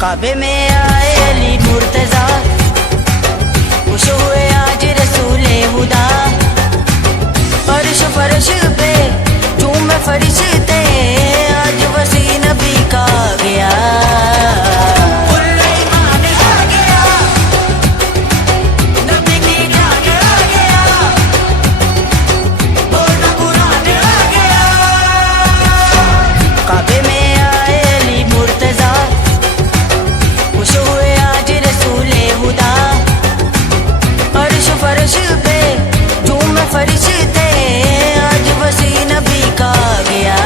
काबे में आए अली मुर्तजा, खुश हुए आज रसूले हुदा। फर्श फर्श पे झूम फरिश्ते, आज वसी नबी का गया। फरिश्ते आज वसी नबी का गया।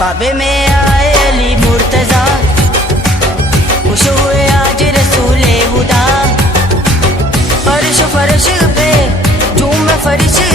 काबे में आए अली मुर्तजा, खुश हुए आज रसूले हुदा। फर्श फर्श पे झूम फरिश्ते